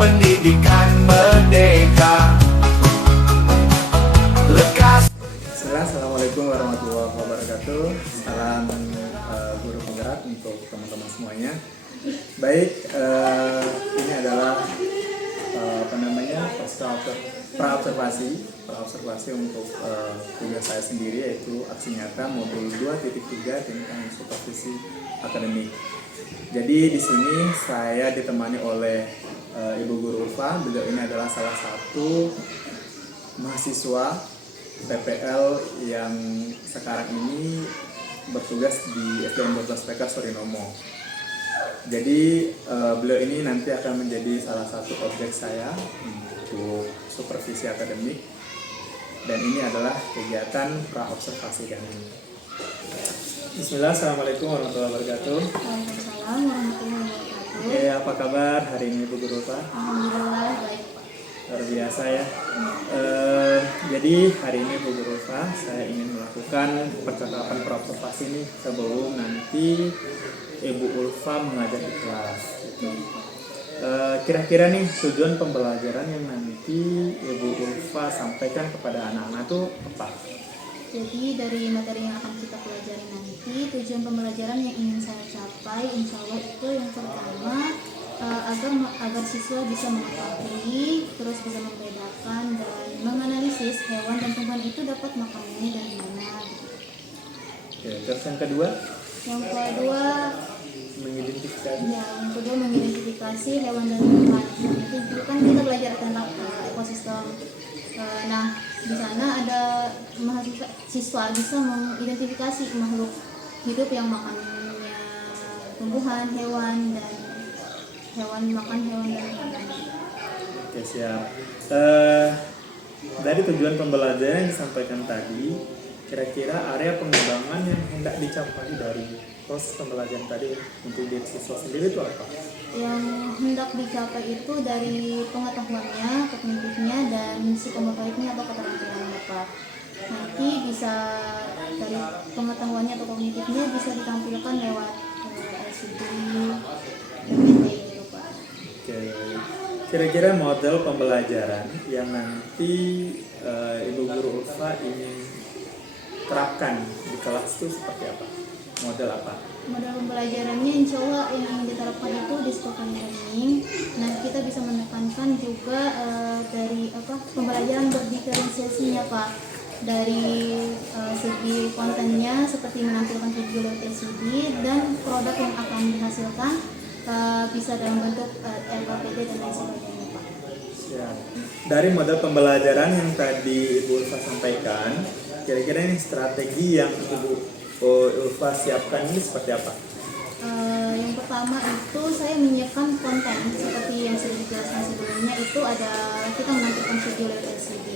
pendidikan merdeka. Lekas. Assalamualaikum warahmatullahi wabarakatuh. Salam guru penggerak untuk teman-teman semuanya. Baik, ini adalah praobservasi untuk tugas saya sendiri, yaitu aksi nyata modul 2.3 tentang supervisi akademik. Jadi di sini saya ditemani oleh Ibu Guru Ulfa. Beliau ini adalah salah satu mahasiswa PPL yang sekarang ini bertugas di SDN 12 PK Surinomo. Jadi beliau ini nanti akan menjadi salah satu objek saya untuk supervisi akademik, dan ini adalah kegiatan praobservasi kami. Bismillah, assalamualaikum warahmatullahi wabarakatuh. Waalaikumsalam warahmatullahi wabarakatuh. Oke, apa kabar hari ini Bu Guru Ulfa? Alhamdulillah baik Pak. Luar biasa ya. Jadi hari ini Bu Guru Ulfa, saya ingin melakukan percakapan praobservasi ini sebelum nanti Ibu Ulfa mengajar di kelas. Gitu. Kira-kira nih tujuan pembelajaran yang nanti Ibu Ulfa sampaikan kepada anak-anak itu apa? Jadi dari materi yang akan kita pelajari nanti, tujuan pembelajaran yang ingin saya capai insya Allah itu yang pertama agar siswa bisa mengetahui, terus bisa membedakan dan menganalisis hewan dan tumbuhan itu dapat makanannya dari mana. Oke, terus yang kedua? Yang kedua mengidentifikasi hewan dan tumbuhan. Itu kan kita belajar tentang ekosistem. Nah, di sana ada siswa bisa mengidentifikasi makhluk hidup yang makannya tumbuhan, hewan dan tumbuhan. Oke, siap. Dari tujuan pembelajaran yang disampaikan tadi, kira-kira area pengembangan yang hendak dicapai dari proses pembelajaran tadi untuk diri siswa sendiri itu apa? Yang hendak dicapai itu dari pengetahuannya, kognitifnya, dan psikomotoriknya atau keterampilannya Pak. Nanti bisa dari pengetahuannya atau kognitifnya bisa ditampilkan lewat LCD, PPT gitu Pak. Oke. Kira-kira model pembelajaran yang nanti Ibu Guru Ulfa ingin terapkan di kelas itu seperti apa? Model apa? Model pembelajarannya insya Allah yang ingin diterapkan itu discovery learning. Nah, kita bisa menekankan juga dari pembelajaran berdiferensiasinya Pak. Dari segi kontennya seperti menampilkan video lewat LCD, dan produk yang akan dihasilkan bisa dalam bentuk LKPD dan lain sebagainya Pak. Siap. Dari model pembelajaran yang tadi Ibu Ulfa sampaikan, kira-kira ini strategi yang Ibu Ulfa siapkan ini seperti apa? Yang pertama itu saya menyiapkan konten seperti yang sudah dijelaskan sebelumnya, itu ada kita menampilkan video lewat LCD.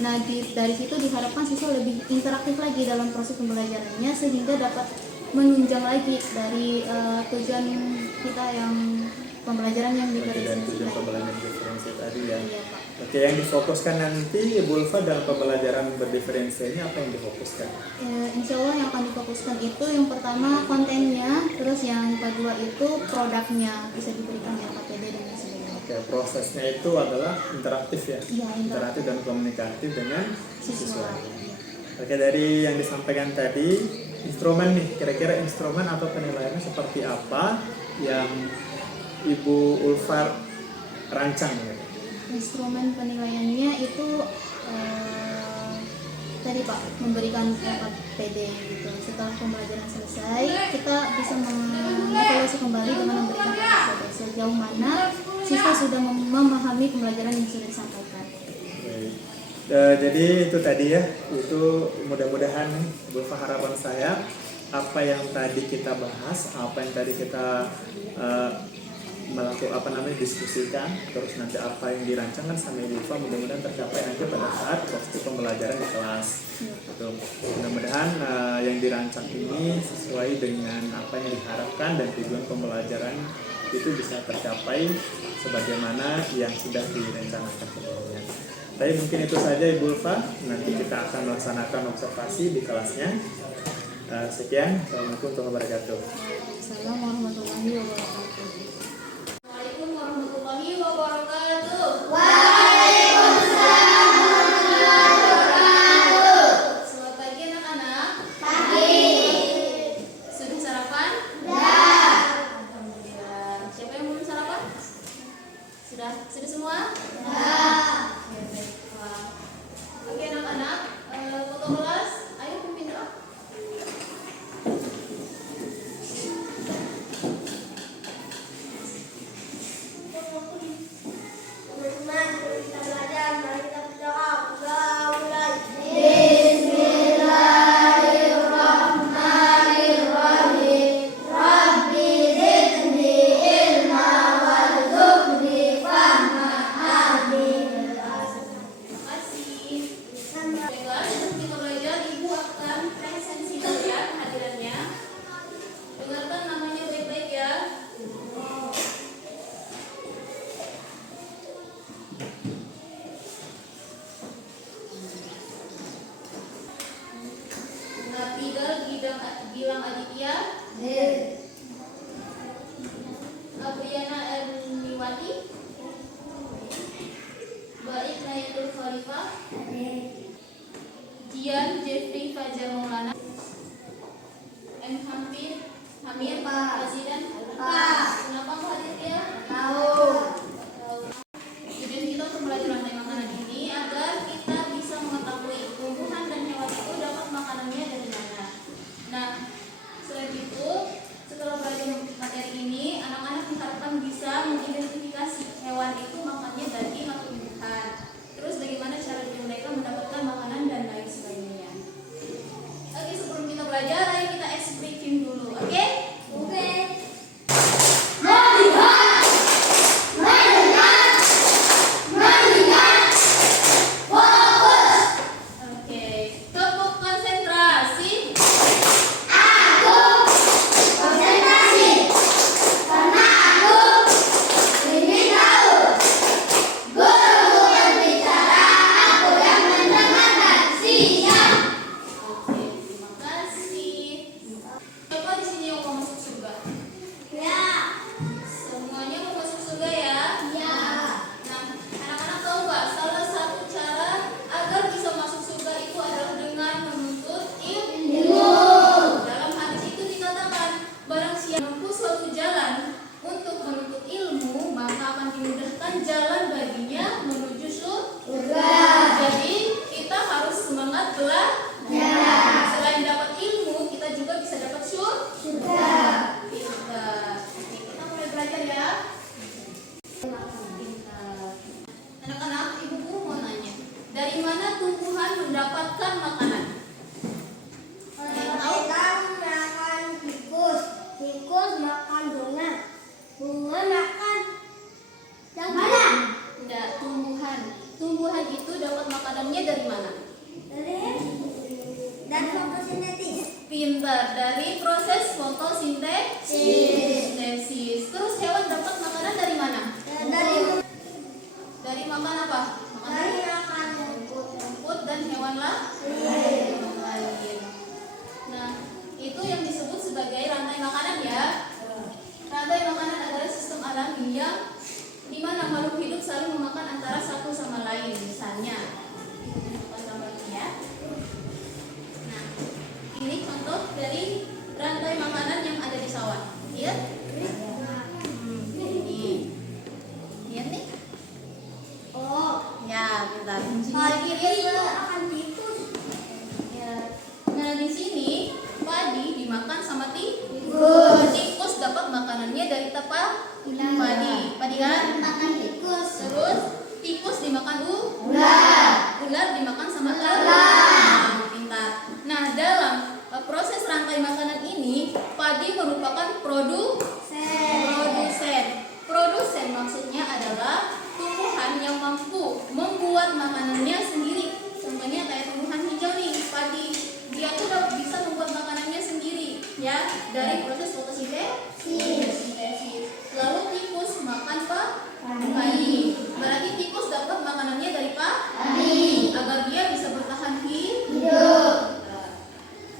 Nah, dari situ diharapkan siswa lebih interaktif lagi dalam proses pembelajarannya sehingga dapat menunjang lagi dari tujuan kita yang pembelajaran yang diferensiasi. Tujuan pembelajaran diferensiasi tadi ya. Iya Pak. Oke, yang difokuskan nanti Ibu Ulfa dalam pembelajaran berdiferensiasi ini apa yang difokuskan? Insya Allah yang akan difokuskan itu yang pertama kontennya, terus yang kedua itu produknya bisa diberikan LKPD dan lain sebagainya. Oke, prosesnya itu adalah interaktif ya? Iya, interaktif dan komunikatif dengan siswa. Oke, dari yang disampaikan tadi, instrumen nih, kira-kira instrumen atau penilaiannya seperti apa yang Ibu Ulfa rancang gitu? Instrumen penilaiannya itu tadi Pak, memberikan LKPD gitu. Setelah pembelajaran selesai, kita bisa mengevaluasi kembali dengan memberikan LKPD sejauh mana siswa sudah memahami pembelajaran yang sudah disampaikan. Baik. Jadi itu tadi ya, itu mudah-mudahan Bu Ulfa, harapan saya apa yang tadi kita bahas, apa yang tadi kita diskusikan, terus nanti apa yang dirancangkan sama Ibu Ulfa mudah-mudahan tercapai nanti pada saat proses pembelajaran di kelas. Gitu. Mudah-mudahan yang dirancang ini sesuai dengan apa yang diharapkan dan tujuan pembelajaran itu bisa tercapai sebagaimana yang sudah direncanakan sebelumnya. Tapi mungkin itu saja Ibu Ulfa, nanti kita akan melaksanakan observasi di kelasnya. Sekian, Assalamualaikum warahmatullahi wabarakatuh. Assalamualaikum warahmatullahi wabarakatuh. Assalamualaikum warahmatullahi wabarakatuh. Sudah semua? Ya, baiklah. Oke anak-anak, foto kelas, ayo pimpin doa. Teman-teman, kita belajar, mari kita berdoa. Mulai. Baiklah, sebelum kita belajar, Ibu akan presensi dulu ya kehadirannya. Dengarkan namanya baik-baik ya. Nafidal Gilang Aditya, Abriana Erniwati, Baik Nayatul Khalifah, Jian Jeffrey Fajar Maulana, M. Hamir Presiden. Kenapa kau hadir ya? Tujuan kita untuk belajar rantai makanan ini agar kita bisa mengetahui tumbuhan dan hewan itu dapat makanannya dari mana. Nah, selain itu, setelah belajar materi ini, anak-anak diharapkan bisa mengidentifikasi hewan itu makannya daging atau tumbuhan. Terus bagaimana cara mereka mendapatkan makanan dan lain sebagainya. Oke, sebelum kita belajar, ayo kita ice breaking dulu, oke? Oke, tepuk konsentrasi. Oke, terima kasih. Siapa di sini yang mau masuk surga? Semuanya mau masuk surga ya? Nah, anak-anak tahu nggak salah satu cara agar bisa masuk surga itu adalah dengan menuntut ilmu. Dalam hadis itu dikatakan, barang siapa menempuh suatu jalan untuk menuntut ilmu, maka akan dimudahkan jalan baginya menuju surga. Jadi kita harus semangat belajar. Selain dapat ilmu, kita juga bisa dapat surga. Oke, kita mulai belajar ya. Anak-anak, ibu guru mau nanya, dari mana tumbuhan mendapatkan makanan? Tikus makan bunga. Bunga makan Enggak, tumbuhan. Tumbuhan itu dapat makanannya dari mana? dan fotosintesis. Pintar, dari proses fotosintesis. Terus hewan dapat makanan dari mana? Dari makan apa? Makan Rumput dan hewan lain. Nah, itu yang disebut sebagai rantai makanan ya. Rantai makanan adalah sistem alami yang di mana makhluk hidup saling memakan antara satu sama lain. Misalnya, contohnya ya. Nah, ini contoh dari rantai makanan yang ada di sawah. Lihat? Ini. Lihat nih. Ya, bentar. Sini lagi lihat. akan tikus. Ya. Nah, di sini padi dimakan sama tikus. Tikus dapat makanannya dari padi. Padi kan? Makan tikus. Terus tikus dimakan ular. Ular dimakan sama elang. Pintar. Nah, dalam proses rantai makanan ini, padi merupakan produsen. Produsen maksudnya adalah tumbuhan yang mampu membuat makanannya sendiri. Contohnya kayak tumbuhan hijau nih, padi. Dia tuh udah bisa membuat makanannya sendiri, ya, dari proses fotosintesis. Lalu tikus makan padi. Berarti tikus dapat makanannya dari padi agar dia bisa bertahan hidup.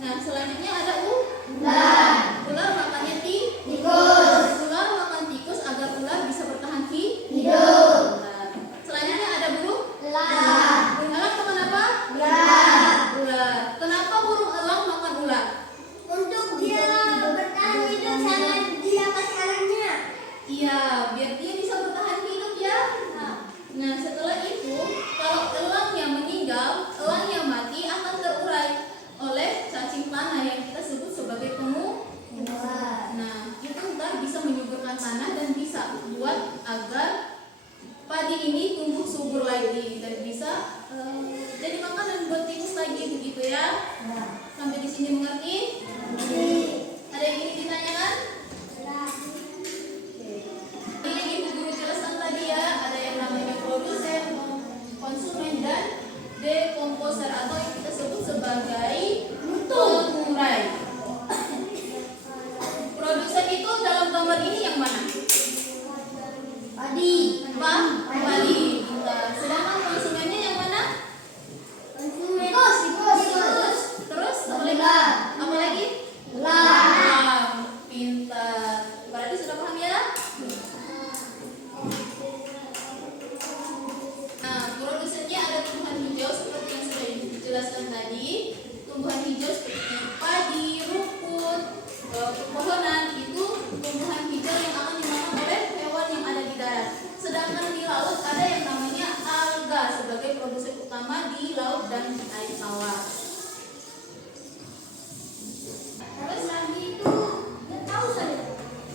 Nah, selanjutnya ada ular. Ular makannya tikus. Ular makan tikus agar ular bisa bertahan hidup. Selanjutnya ada burung elang. Burung elang makan apa? Ular. Kenapa burung elang makan ular? Untuk dia bertahan Nah, setelah itu, kalau elangnya meninggal, elangnya mati akan terurai oleh cacing tanah yang kita sebut sebagai pengumpulan. Nah, itu ntar bisa menyuburkan tanah dan bisa buat agar padi ini tumbuh subur lagi dan bisa jadi makanan buat tikus lagi, begitu ya. Sampai di sini mengerti? Ada yang ingin ditanyakan? Ini Ibu Guru jelaskan tadi ya, ada yang namanya produsen, konsumen, dan dekomposer atau yang kita sebut sebagai pengurai. Produsen itu dalam gambar ini yang mana? Padi. Apa? Padi. Sedangkan konsumennya yang mana? Tikus. Terus apa lagi? Elang. Pintar. Berarti sudah paham ya? Nah, produsennya ada tumbuhan hijau seperti yang sudah dijelaskan tadi. Tumbuhan hijau seperti padi, rumput, pepohonan itu tumbuhan hijau yang akan dimakan oleh hewan yang ada di darat. Sedangkan di laut ada yang namanya alga sebagai produsen utama di laut dan di air tawar. Terus lagi itu tahu saja.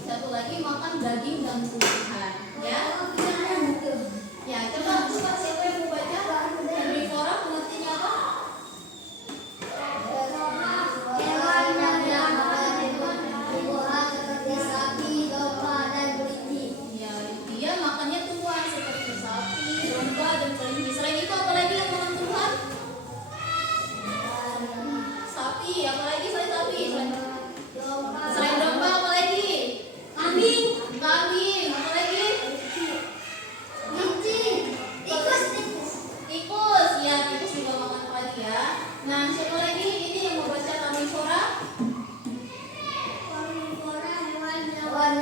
Satu lagi makan daging dan tumbuhan, ya. Ya, coba siapa yang mau baca? Herbivora pengertiannya apa? Hewan yang dimakan tumbuhan seperti sapi, domba, dan kelinci. Ya, dia makannya tumbuhan seperti sapi, domba, dan kelinci. Selain itu apa lagi yang makan tumbuhan? Sapi, apa lagi selain sapi? Selain domba apa lagi? Kambing, apa lagi? Tikus, ya tikus juga makan padi ya. Nah, siapa lagi ini yang mau baca karnivora? Hewan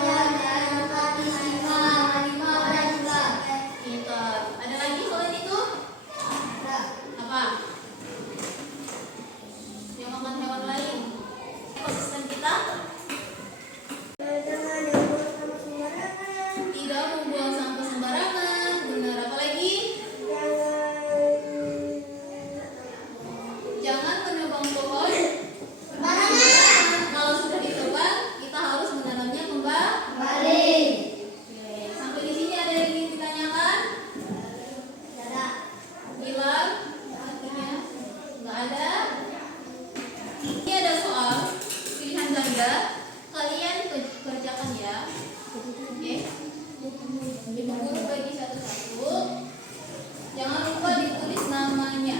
yang seperti singa, harimau, dan ular. Pintar. Ada lagi selain itu? Apa? Yang makan hewan lain. Ekosistem kita tidak membuang sampah sembarangan. Benar. Apa lagi? Jangan menebang pohon sembarangan. Kalau sudah ditebang, kita harus menanamnya kembali. Oke. Sampai di sini ada yang ingin ditanyakan? Hilang? Artinya nggak ada. Ini ada soal pilihan ganda. Kalian kerjakan ya. Oke. Ibu Guru bagi satu-satu. Jangan lupa ditulis namanya.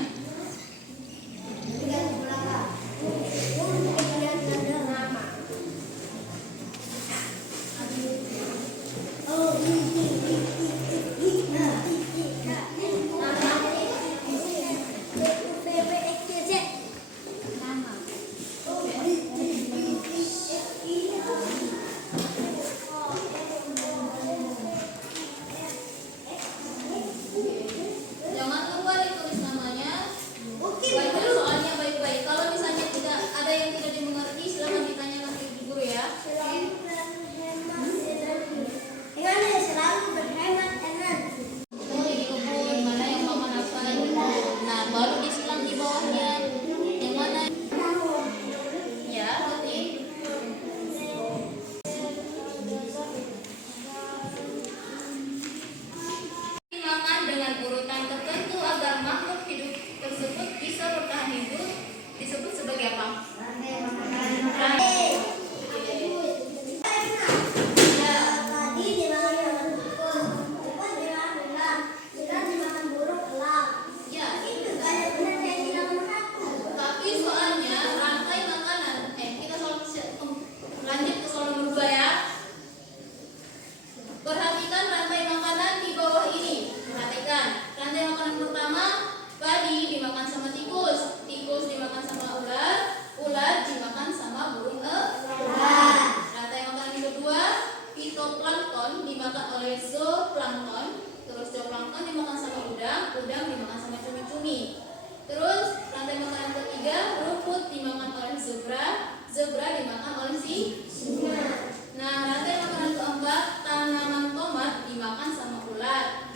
Jangan lupa ditulis namanya. Baca soalnya baik-baik. Kalau misalnya tidak ada yang tidak dimengerti, silakan ditanyakan ke Ibu Guru ya. Di kebun mana yang makan apa? Nah, baru disilang di bawahnya. Yang mana? Ya, berarti dimakan dengan urutan tertentu agar makhluk hidup tersebut bisa bertahan hidup disebut sebagai apa? Ya, tapi soalnya rantai makanan. Kita lanjut ke soal nomor 2 ya. Perhatikan rantai makanan di bawah ini. Perhatikan. Rantai makanan pertama, padi dimakan sama tikus, tikus dimakan sama ular, ular dimakan sama burung elang. Rantai makanan yang kedua, fitoplankton dimakan oleh zooplankton, terus zooplankton dimakan sama udang, udang dimakan sama cumi-cumi. Terus rantai makanan ketiga, rumput dimakan oleh zebra, zebra dimakan oleh singa. Nah, rantai makanan keempat, tanaman tomat dimakan sama ulat,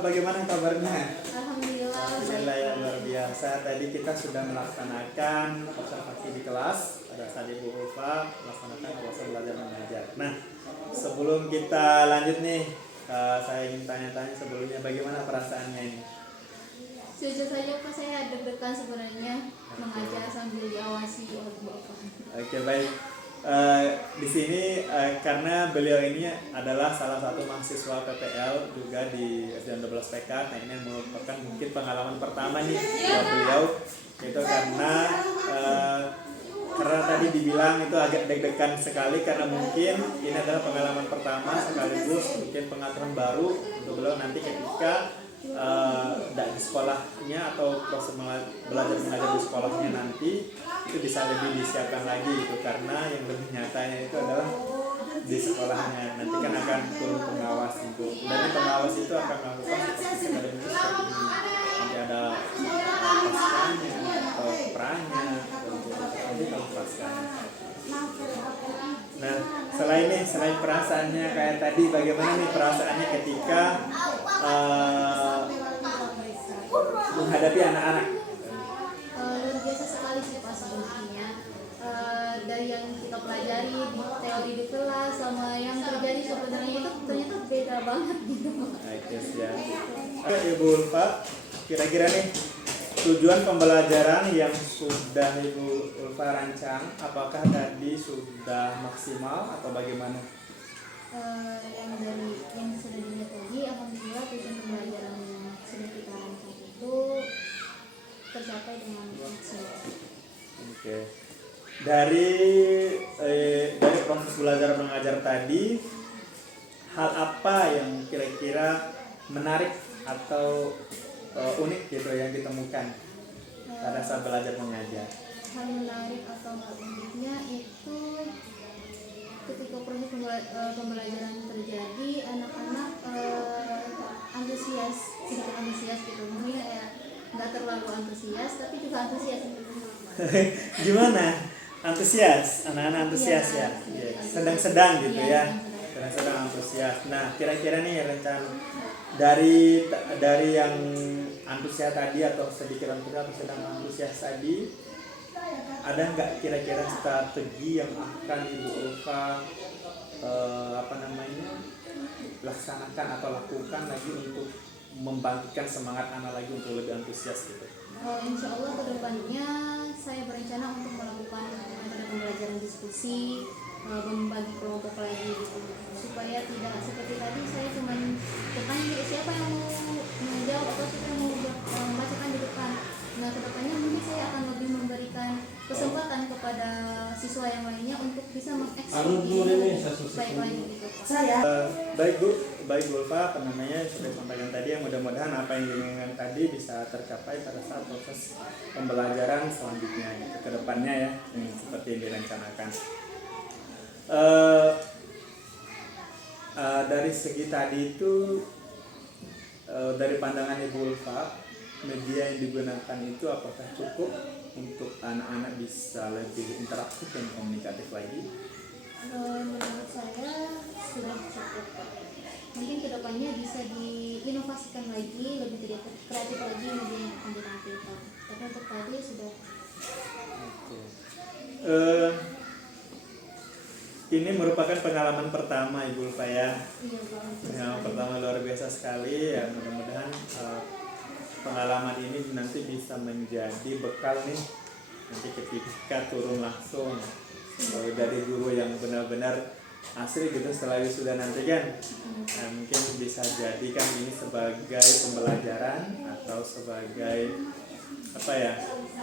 bagaimana kabarnya? Alhamdulillah. Alhamdulillah ya, luar biasa. Tadi kita sudah melaksanakan observasi di kelas. Pada saat Ibu Ulfa melaksanakan proses belajar mengajar. Nah, sebelum kita lanjut nih, saya ingin tanya-tanya sebelumnya bagaimana perasaannya ini? Jujur saja Pak, saya deg-degan sebenarnya mengajar sambil diawasi oleh Bapak. Oke, baik. Di sini karena beliau ini adalah salah satu mahasiswa PPL juga di SDN 12 PK. Nah, ini merupakan mungkin pengalaman pertama nih buat beliau, itu karena tadi dibilang itu agak deg-degan sekali karena mungkin ini adalah pengalaman pertama sekaligus mungkin pengaturan baru untuk beliau nanti ketika di sekolahnya atau proses belajar mengajar di sekolahnya nanti itu bisa lebih disiapkan lagi gitu, karena yang lebih nyatanya itu adalah di sekolahnya nanti kan akan turun pengawas gitu, dan pengawas itu akan melakukan seperti akademik seperti ini, nanti ada paskanya atau perannya nanti kalau paskanya. Nah, selain perasaannya kayak tadi, bagaimana nih perasaannya ketika menghadapi anak-anak? Luar biasa sekali sih Pak sebenarnya. Dari yang kita pelajari di teori di kelas sama yang terjadi sebenarnya itu ternyata beda banget gitu. Oke, siap. Ibu Ulfa, kira-kira nih tujuan pembelajaran yang sudah Ibu Ulfa rancang, apakah tadi sudah maksimal atau bagaimana? Yang sudah dilihat tadi, alhamdulillah tujuan pembelajaran yang sudah kita rancang itu tercapai dengan maksimal. Oke. Dari proses belajar mengajar tadi, hal apa yang kira-kira menarik atau unik gitu yang ditemukan pada saat belajar mengajar? Hal menarik atau hal uniknya itu ketika proses pembelajaran terjadi, anak-anak sedikit antusias gitu, maksudnya ya nggak terlalu antusias tapi juga antusias. Gimana? Antusias, anak-anak antusias ya, sedang-sedang gitu ya, sedang-sedang antusias. Nah, kira-kira nih rencana dari yang antusias tadi atau sedikit antusias atau sedang antusias tadi, ada nggak kira-kira strategi yang akan Ibu Ulfa laksanakan atau lakukan lagi untuk membangkitkan semangat anak lagi untuk lebih antusias gitu? Insya Allah kedepannya saya berencana untuk melakukan metode pembelajaran diskusi, membagi kelompok lagi gitu, supaya tidak seperti tadi saya cuma bertanya siapa yang mau menjawab atau siapa yang mau membacakan di depan. Nah, kedepannya mungkin saya akan lebih memberikan kesempatan kepada siswa yang lainnya untuk bisa mengekspresi baik lagi gitu. Baik Bu Ulfa, sudah sampaikan tadi, yang mudah-mudahan apa yang diinginkan tadi bisa tercapai pada saat proses pembelajaran selanjutnya gitu, ke depannya ya, seperti yang direncanakan. Dari segi tadi itu, dari pandangan Ibu Ulfa, media yang digunakan itu apakah cukup untuk anak-anak bisa lebih interaktif dan komunikatif lagi? Menurut saya sudah cukup Pak. Mungkin kedepannya bisa diinovasikan lagi, lebih kreatif lagi media yang akan ditampilkan. Tapi untuk tadi sudah. Ini merupakan pengalaman pertama Ibu Ulfa ya. Iya Pak. Pengalaman pertama luar biasa sekali ya, mudah-mudahan pengalaman ini nanti bisa menjadi bekal nih nanti ketika turun langsung dari guru yang benar-benar asli gitu setelah wisuda nanti kan. Nah, mungkin bisa jadikan ini sebagai pembelajaran atau sebagai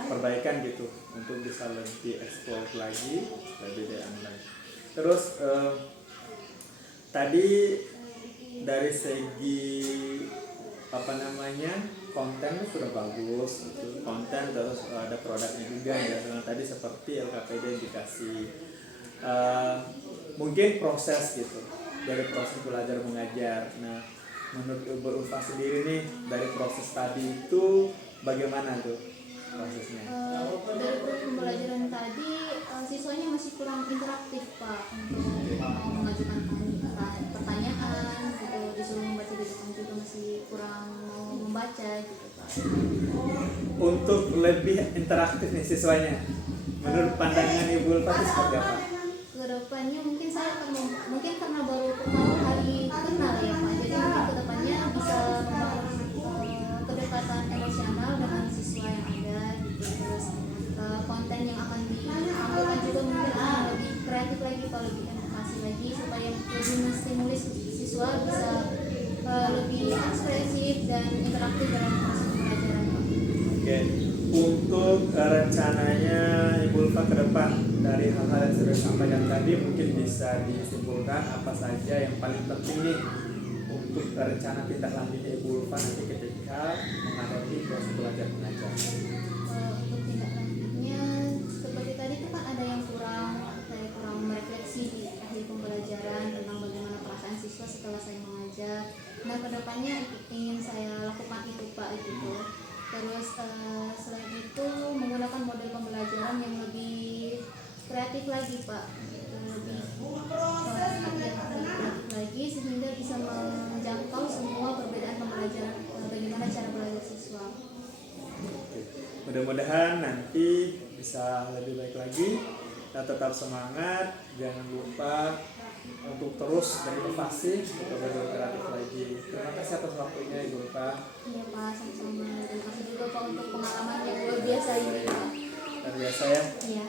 perbaikan gitu untuk bisa lebih explore lagi lebih online. Terus tadi dari segi konten sudah bagus gitu. Konten terus ada produknya juga ya, dengan tadi seperti LKPD yang dikasih. Mungkin proses gitu, dari proses belajar mengajar. Nah, menurut Ibu Ulfa sendiri nih, dari proses tadi itu bagaimana tuh prosesnya? Dari proses pembelajaran tadi, siswanya masih kurang interaktif Pak untuk mengajukan pertanyaan gitu, disuruh membaca di depan juga masih kurang Untuk lebih interaktif nih siswanya, menurut pandangan Ibu Ulfa itu seperti apa? Kedepannya mungkin saya akan mungkin karena baru pertama kali kenal ya Pak, jadi mungkin kedepannya bisa kedekatan emosional dengan siswa yang ada gitu, terus konten yang akan ditampilkan juga mungkin akan lebih kreatif lagi Pak, lebih inovasi lagi supaya lebih menstimulus siswa bisa lebih ekspresif dan interaktif dalam proses pembelajaran Pak. Oke, untuk rencananya Ibu Ulfa ke depan dari hal-hal yang sudah disampaikan tadi mungkin bisa disimpulkan apa saja yang paling penting nih untuk rencana tindak lanjutnya Ibu Ulfa nanti ketika menghadapi proses belajar mengajar. Untuk tindak lanjutnya seperti tadi itu kan ada yang saya kurang merefleksi di akhir pembelajaran tentang bagaimana perasaan siswa setelah saya mengajar. Nah kedepannya ingin saya lakukan itu Pak gitu. Terus selain itu menggunakan model pembelajaran yang lebih kreatif lagi Pak, lebih kreatif lagi sehingga bisa menjangkau semua perbedaan pembelajaran, bagaimana cara belajar siswa. Mudah-mudahan nanti bisa lebih baik lagi. Nah, tetap semangat, jangan lupa untuk terus berinovasi untuk lebih kreatif lagi. Terima kasih atas waktunya Ibu Ulfa. Iya Pak, sama-sama. Terima kasih juga Pak untuk pengalaman yang luar biasa ini Pak. Luar biasa ya. Iya.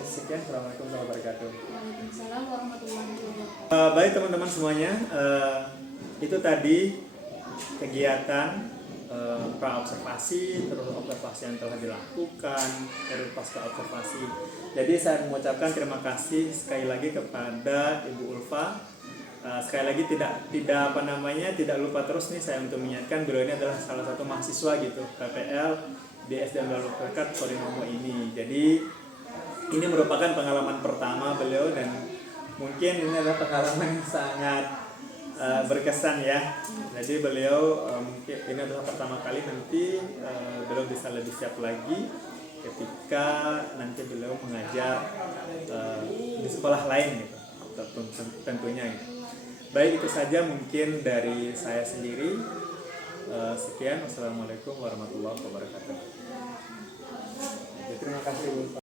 Sekian, Assalamualaikum warahmatullahi wabarakatuh. Waalaikumsalam warahmatullahi wabarakatuh. Baik teman-teman semuanya, itu tadi kegiatan pra-observasi, terus observasi yang telah dilakukan, terus pasca observasi. Jadi saya mengucapkan terima kasih sekali lagi kepada Ibu Ulfa. Sekali lagi tidak lupa terus nih saya untuk mengingatkan beliau ini adalah salah satu mahasiswa gitu PPL di SDN Darul Berkat Kodinomo ini. Jadi ini merupakan pengalaman pertama beliau dan mungkin ini adalah pengalaman yang sangat berkesan ya. Jadi beliau mungkin ini adalah pertama kali, nanti beliau bisa lebih siap lagi ketika nanti beliau mengajar di sekolah lain gitu, tentunya gitu. Baik, itu saja mungkin dari saya sendiri. Sekian, wassalamualaikum warahmatullahi wabarakatuh. Terima kasih Bu.